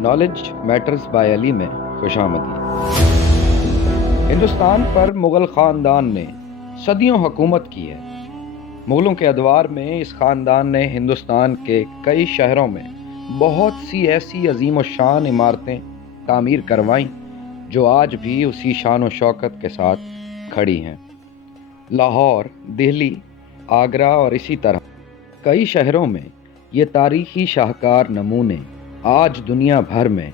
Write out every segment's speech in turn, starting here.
Knowledge matters by علی میں خوش آمدید۔ ہندوستان پر مغل خاندان نے صدیوں حکومت کی ہے۔ مغلوں کے ادوار میں اس خاندان نے ہندوستان کے کئی شہروں میں بہت سی ایسی عظیم و شان عمارتیں تعمیر کروائیں جو آج بھی اسی شان و شوکت کے ساتھ کھڑی ہیں۔ لاہور، دہلی، آگرہ اور اسی طرح کئی شہروں میں یہ تاریخی شاہکار نمونے آج دنیا بھر میں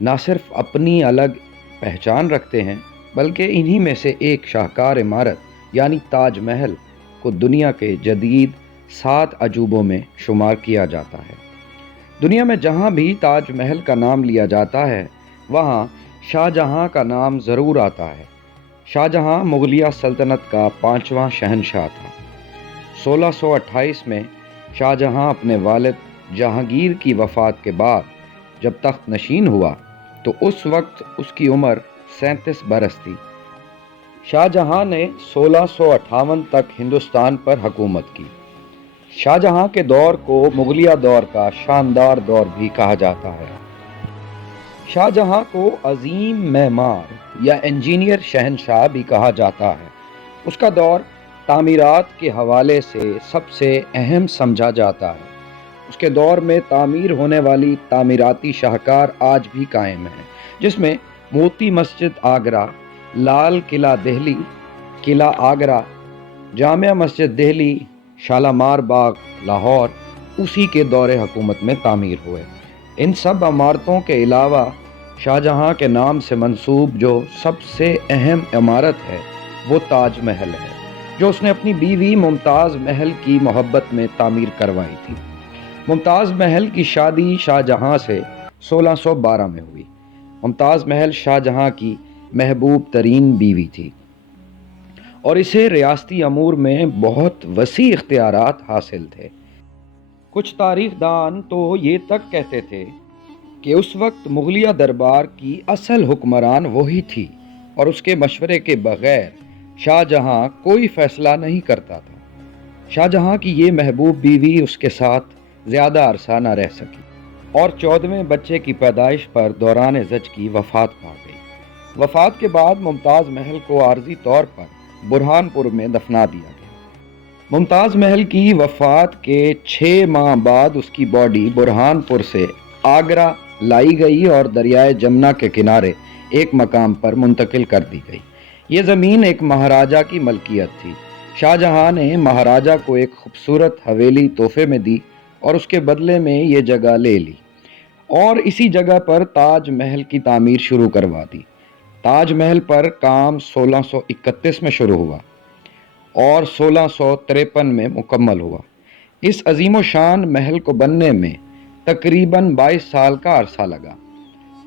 نہ صرف اپنی الگ پہچان رکھتے ہیں بلکہ انہی میں سے ایک شاہکار عمارت یعنی تاج محل کو دنیا کے جدید 7 عجوبوں میں شمار کیا جاتا ہے۔ دنیا میں جہاں بھی تاج محل کا نام لیا جاتا ہے وہاں شاہ جہاں کا نام ضرور آتا ہے۔ شاہ جہاں مغلیہ سلطنت کا 5واں شہنشاہ تھا۔ 1628 میں شاہ جہاں اپنے والد جہانگیر کی وفات کے بعد جب تخت نشین ہوا تو اس وقت اس کی عمر 37 برس تھی۔ شاہ جہاں نے 1658 تک ہندوستان پر حکومت کی۔ شاہ جہاں کے دور کو مغلیہ دور کا شاندار دور بھی کہا جاتا ہے۔ شاہ جہاں کو عظیم معمار یا انجینئر شہنشاہ بھی کہا جاتا ہے۔ اس کا دور تعمیرات کے حوالے سے سب سے اہم سمجھا جاتا ہے۔ اس کے دور میں تعمیر ہونے والی تعمیراتی شاہکار آج بھی قائم ہیں، جس میں موتی مسجد آگرہ، لال قلعہ دہلی، قلعہ آگرہ، جامع مسجد دہلی، شالامار باغ لاہور اسی کے دور حکومت میں تعمیر ہوئے۔ ان سب عمارتوں کے علاوہ شاہ جہاں کے نام سے منسوب جو سب سے اہم عمارت ہے وہ تاج محل ہے، جو اس نے اپنی بیوی ممتاز محل کی محبت میں تعمیر کروائی تھی۔ ممتاز محل کی شادی شاہ جہاں سے 1612 میں ہوئی۔ ممتاز محل شاہ جہاں کی محبوب ترین بیوی تھی اور اسے ریاستی امور میں بہت وسیع اختیارات حاصل تھے۔ کچھ تاریخ دان تو یہ تک کہتے تھے کہ اس وقت مغلیہ دربار کی اصل حکمران وہی تھی اور اس کے مشورے کے بغیر شاہ جہاں کوئی فیصلہ نہیں کرتا تھا۔ شاہ جہاں کی یہ محبوب بیوی اس کے ساتھ زیادہ عرصہ نہ رہ سکی اور 14ویں بچے کی پیدائش پر دوران زچ کی وفات پا گئی۔ وفات کے بعد ممتاز محل کو عارضی طور پر برہان پور میں دفنا دیا گیا۔ ممتاز محل کی وفات کے 6 ماہ بعد اس کی باڈی برہان پور سے آگرہ لائی گئی اور دریائے جمنا کے کنارے ایک مقام پر منتقل کر دی گئی۔ یہ زمین ایک مہاراجہ کی ملکیت تھی۔ شاہ جہاں نے مہاراجہ کو ایک خوبصورت حویلی تحفے میں دی اور اس کے بدلے میں یہ جگہ لے لی اور اسی جگہ پر تاج محل کی تعمیر شروع کروا دی۔ تاج محل پر کام 1631 میں شروع ہوا اور 1653 میں مکمل ہوا۔ اس عظیم و شان محل کو بننے میں تقریباً 22 سال کا عرصہ لگا۔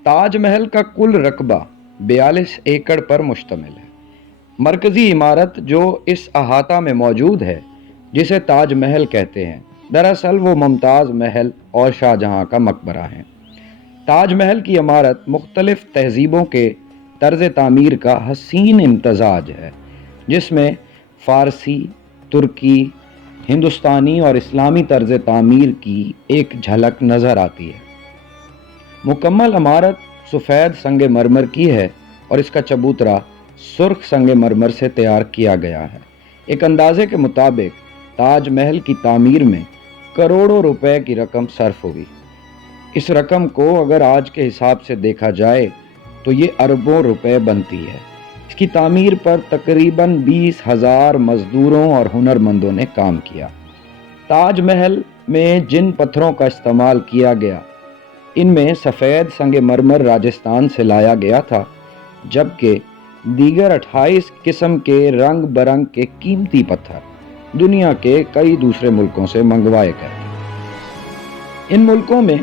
تاج محل کا کل رقبہ 42 ایکڑ پر مشتمل ہے۔ مرکزی عمارت جو اس احاطہ میں موجود ہے جسے تاج محل کہتے ہیں، دراصل وہ ممتاز محل اور شاہ جہاں کا مقبرہ ہے۔ تاج محل کی عمارت مختلف تہذیبوں کے طرز تعمیر کا حسین امتزاج ہے، جس میں فارسی، ترکی، ہندوستانی اور اسلامی طرز تعمیر کی ایک جھلک نظر آتی ہے۔ مکمل عمارت سفید سنگ مرمر کی ہے اور اس کا چبوترا سرخ سنگ مرمر سے تیار کیا گیا ہے۔ ایک اندازے کے مطابق تاج محل کی تعمیر میں کروڑوں روپے کی رقم صرف ہوئی۔ اس رقم کو اگر آج کے حساب سے دیکھا جائے تو یہ اربوں روپے بنتی ہے۔ اس کی تعمیر پر تقریباً 20,000 مزدوروں اور ہنرمندوں نے کام کیا۔ تاج محل میں جن پتھروں کا استعمال کیا گیا ان میں سفید سنگ مرمر راجستھان سے لایا گیا تھا، جبکہ دیگر 28 قسم کے رنگ برنگ کے قیمتی پتھر دنیا کے کئی دوسرے ملکوں سے منگوائے گئے تھے۔ ان ملکوں میں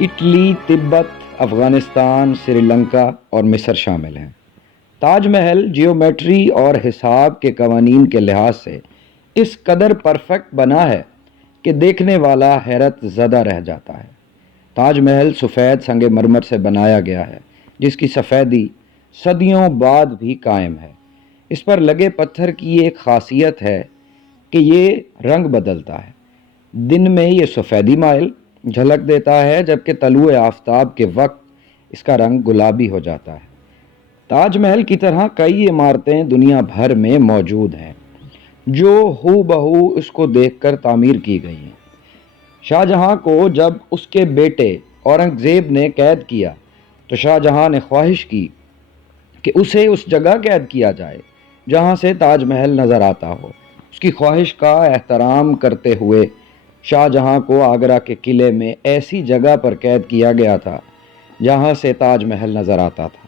اٹلی، تبت، افغانستان، سری لنکا اور مصر شامل ہیں۔ تاج محل جیومیٹری اور حساب کے قوانین کے لحاظ سے اس قدر پرفیکٹ بنا ہے کہ دیکھنے والا حیرت زدہ رہ جاتا ہے۔ تاج محل سفید سنگ مرمر سے بنایا گیا ہے، جس کی سفیدی صدیوں بعد بھی قائم ہے۔ اس پر لگے پتھر کی ایک خاصیت ہے کہ یہ رنگ بدلتا ہے۔ دن میں یہ سفیدی مائل جھلک دیتا ہے جبکہ طلوع آفتاب کے وقت اس کا رنگ گلابی ہو جاتا ہے۔ تاج محل کی طرح کئی عمارتیں دنیا بھر میں موجود ہیں جو ہو بہو اس کو دیکھ کر تعمیر کی گئی ہیں۔ شاہ جہاں کو جب اس کے بیٹے اورنگزیب نے قید کیا تو شاہ جہاں نے خواہش کی کہ اسے اس جگہ قید کیا جائے جہاں سے تاج محل نظر آتا ہو۔ اس کی خواہش کا احترام کرتے ہوئے شاہ جہاں کو آگرہ کے قلعے میں ایسی جگہ پر قید کیا گیا تھا جہاں سے تاج محل نظر آتا تھا۔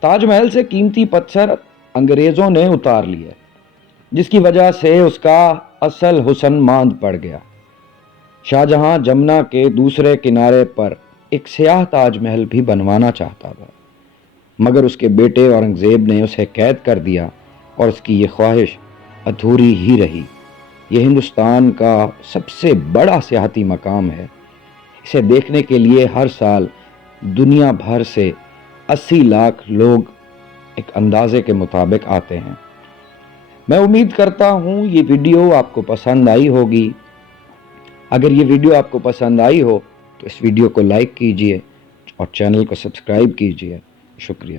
تاج محل سے قیمتی پتھر انگریزوں نے اتار لیے جس کی وجہ سے اس کا اصل حسن ماند پڑ گیا۔ شاہ جہاں جمنا کے دوسرے کنارے پر ایک سیاہ تاج محل بھی بنوانا چاہتا تھا، مگر اس کے بیٹے اورنگزیب نے اسے قید کر دیا اور اس کی یہ خواہش ادھوری ہی رہی۔ یہ ہندوستان کا سب سے بڑا سیاحتی مقام ہے۔ اسے دیکھنے کے لیے ہر سال دنیا بھر سے 80 لاکھ لوگ ایک اندازے کے مطابق آتے ہیں۔ میں امید کرتا ہوں یہ ویڈیو آپ کو پسند آئی ہوگی۔ اگر یہ ویڈیو آپ کو پسند آئی ہو تو اس ویڈیو کو لائک کیجئے اور چینل کو سبسکرائب کیجئے۔ شکریہ۔